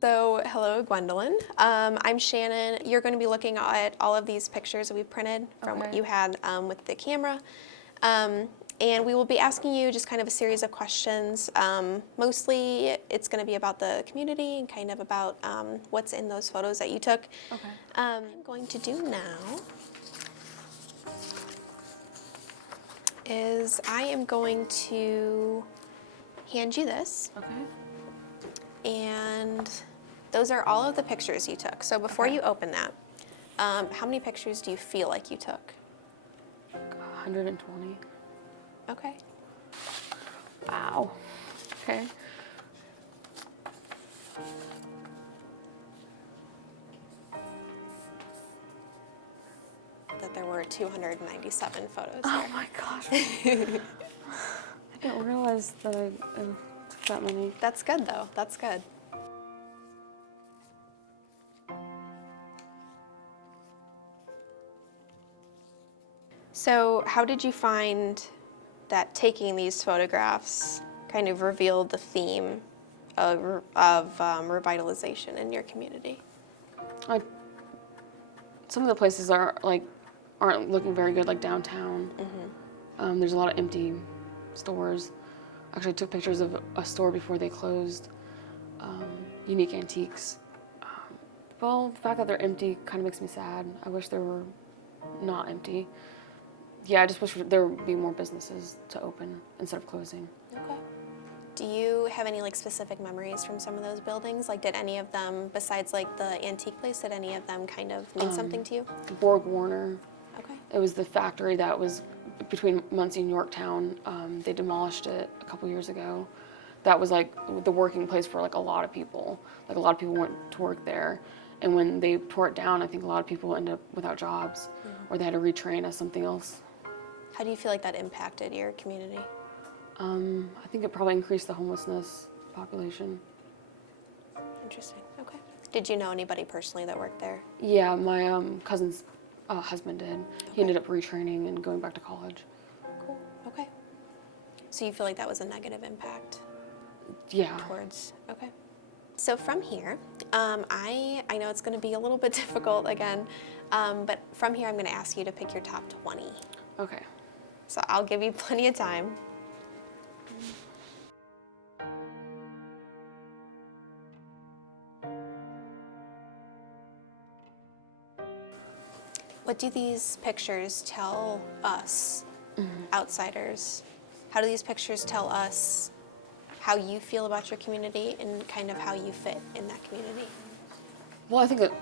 So, hello, Gwendolyn. I'm Shannon. You're going to be looking at all of these pictures that we printed from what you had with the camera. And we will be asking you just kind of a series of questions. Mostly, it's going to be about the community and kind of about what's in those photos that you took. Okay. I'm going to do now is I am going to hand you this. Okay. And those are all of the pictures you took. So before you open that, how many pictures do you feel like you took? 120. Okay. Wow. Okay. That there were 297 photos Oh here. my gosh. I didn't realize that I took that many. That's good though. That's good. So how did you find that taking these photographs kind of revealed the theme of revitalization in your community? Some of the places aren't looking very good, like downtown. Mm-hmm. There's a lot of empty stores. Actually, I took pictures of a store before they closed. Unique Antiques. Well, the fact that they're empty kind of makes me sad. I wish they were not empty. Yeah, I just wish there would be more businesses to open instead of closing. Okay. Do you have any specific memories from some of those buildings? Like, did any of them, besides the antique place, did any of them kind of mean something to you? Borg Warner. Okay. It was the factory that was between Muncie and Yorktown. They demolished it a couple years ago. That was the working place for a lot of people. A lot of people went to work there. And when they tore it down, I think a lot of people ended up without jobs, or they had to retrain as something else. How do you feel like that impacted your community? I think it probably increased the homelessness population. Interesting. Okay. Did you know anybody personally that worked there? Yeah, my cousin's husband did. He ended up retraining and going back to college. Cool. Okay. So you feel like that was a negative impact? Yeah. Towards, okay. So from here, I know it's going to be a little bit difficult again, but from here I'm going to ask you to pick your top 20. Okay. So I'll give you plenty of time. What do these pictures tell us, outsiders? How do these pictures tell us how you feel about your community and kind of how you fit in that community? Well, I think that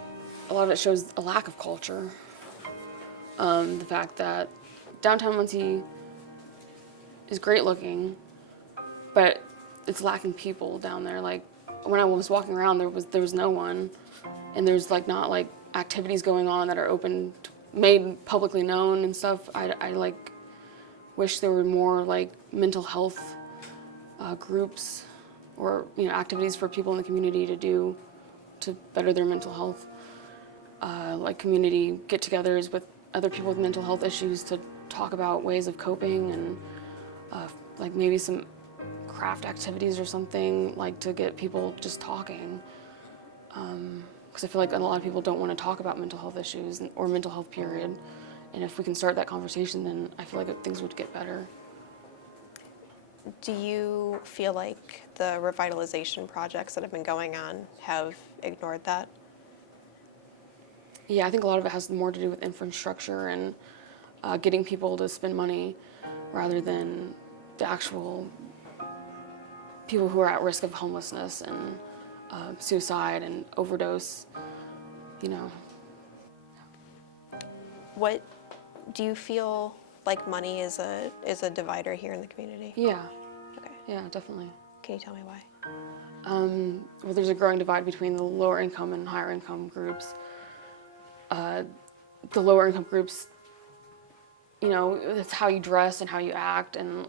a lot of it shows a lack of culture. The fact that downtown Muncie is great looking, but it's lacking people down there. When I was walking around, there was no one, and there's not activities going on that are open, made publicly known and stuff. I wish there were more mental health groups or activities for people in the community to do to better their mental health. Community get-togethers with other people with mental health issues to talk about ways of coping, and maybe some craft activities or something to get people just talking. Because I feel like a lot of people don't want to talk about mental health issues or mental health period. And if we can start that conversation, then I feel like things would get better. Do you feel like the revitalization projects that have been going on have ignored that? Yeah, I think a lot of it has more to do with infrastructure and getting people to spend money rather than the actual people who are at risk of homelessness and suicide and overdose, What do you feel like money is a divider here in the community? Yeah. Okay. Yeah, definitely. Can you tell me why? Well, there's a growing divide between the lower income and higher income groups. The lower income groups, it's how you dress and how you act, and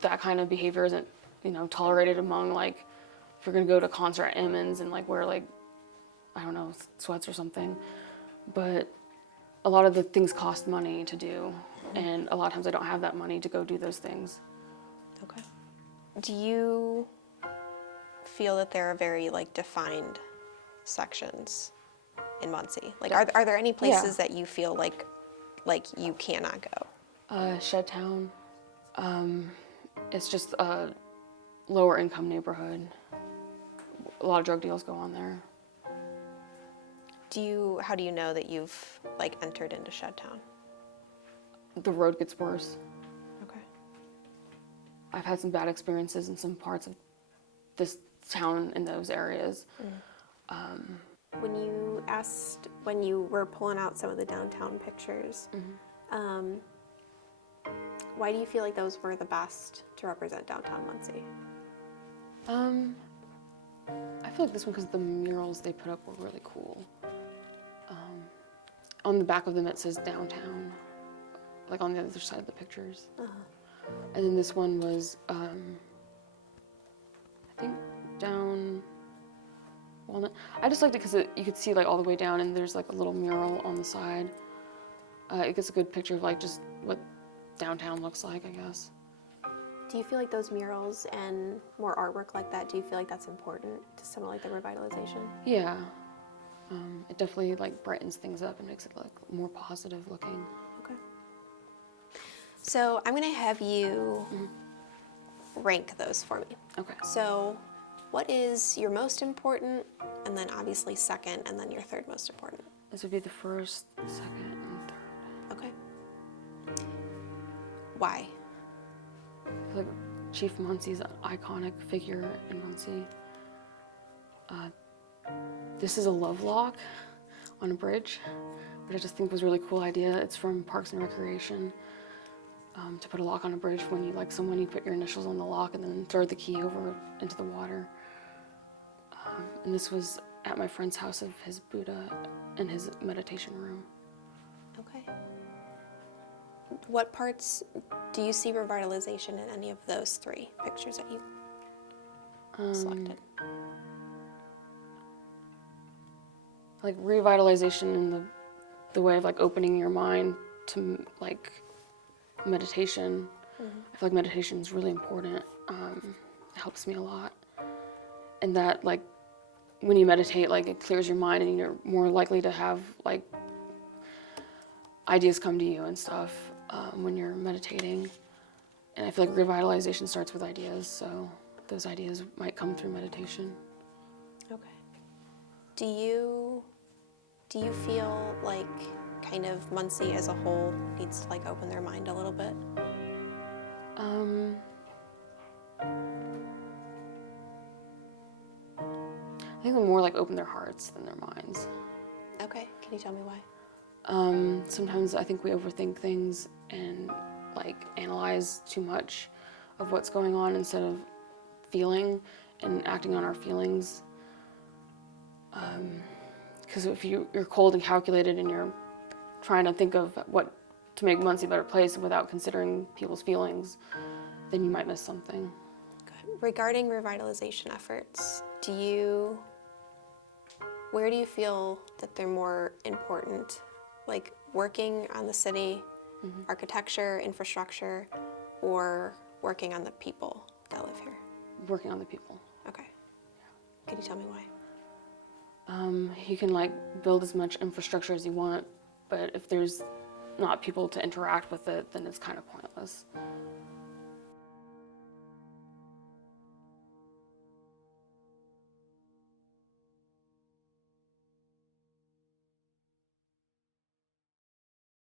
that kind of behavior isn't, tolerated among if you're gonna go to a concert at Emmons and wear I don't know, sweats or something. But a lot of the things cost money to do, and a lot of times I don't have that money to go do those things. Okay. Do you feel that there are very like defined sections in Muncie? Like, are there any places that you feel like you cannot go? Shed Town. It's just a lower income neighborhood. A lot of drug deals go on there. How do you know that you've like entered into Shed Town? The road gets worse. Okay. I've had some bad experiences in some parts of this town in those areas. When you were pulling out some of the downtown pictures, why do you feel like those were the best to represent downtown Muncie? I feel like this one because the murals they put up were really cool. On the back of them it says downtown, like on the other side of the pictures. And then this one was, I think down Walnut. I just liked it because you could see like all the way down, and there's like a little mural on the side. It gets a good picture of like just what downtown looks like, I guess. Do you feel like those murals and more artwork like that, do you feel like that's important to some of like the revitalization? Yeah. It definitely like brightens things up and makes it like more positive looking. Okay. So I'm gonna have you rank those for me. Okay. So what is your most important, and then obviously second, and then your third most important? This would be the first, second, and third. Okay. Why? I feel like Chief Muncie's an iconic figure in Muncie. This is a love lock on a bridge, which I just think was a really cool idea. It's from Parks and Recreation. To put a lock on a bridge when you like someone, you put your initials on the lock and then throw the key over into the water. And this was at my friend's house of his Buddha in his meditation room. Okay. What parts do you see revitalization in any of those three pictures that you selected? Like revitalization in the way of like opening your mind to like meditation. I feel like meditation is really important. It helps me a lot. And that like when you meditate, like it clears your mind and you're more likely to have like ideas come to you and stuff when you're meditating. And I feel like revitalization starts with ideas, so those ideas might come through meditation. Okay. Do you feel like kind of Muncie as a whole needs to like open their mind a little bit? I think they're more like open their hearts than their minds. Okay, can you tell me why? Sometimes I think we overthink things and like analyze too much of what's going on instead of feeling and acting on our feelings. Because if you're cold and calculated and you're trying to think of what to make Muncie a better place without considering people's feelings, then you might miss something. Good. Regarding revitalization efforts, where do you feel that they're more important? Like working on the city, architecture, infrastructure, or working on the people that live here? Working on the people. Okay. Can you tell me why? You can like build as much infrastructure as you want, but if there's not people to interact with it, then it's kind of pointless.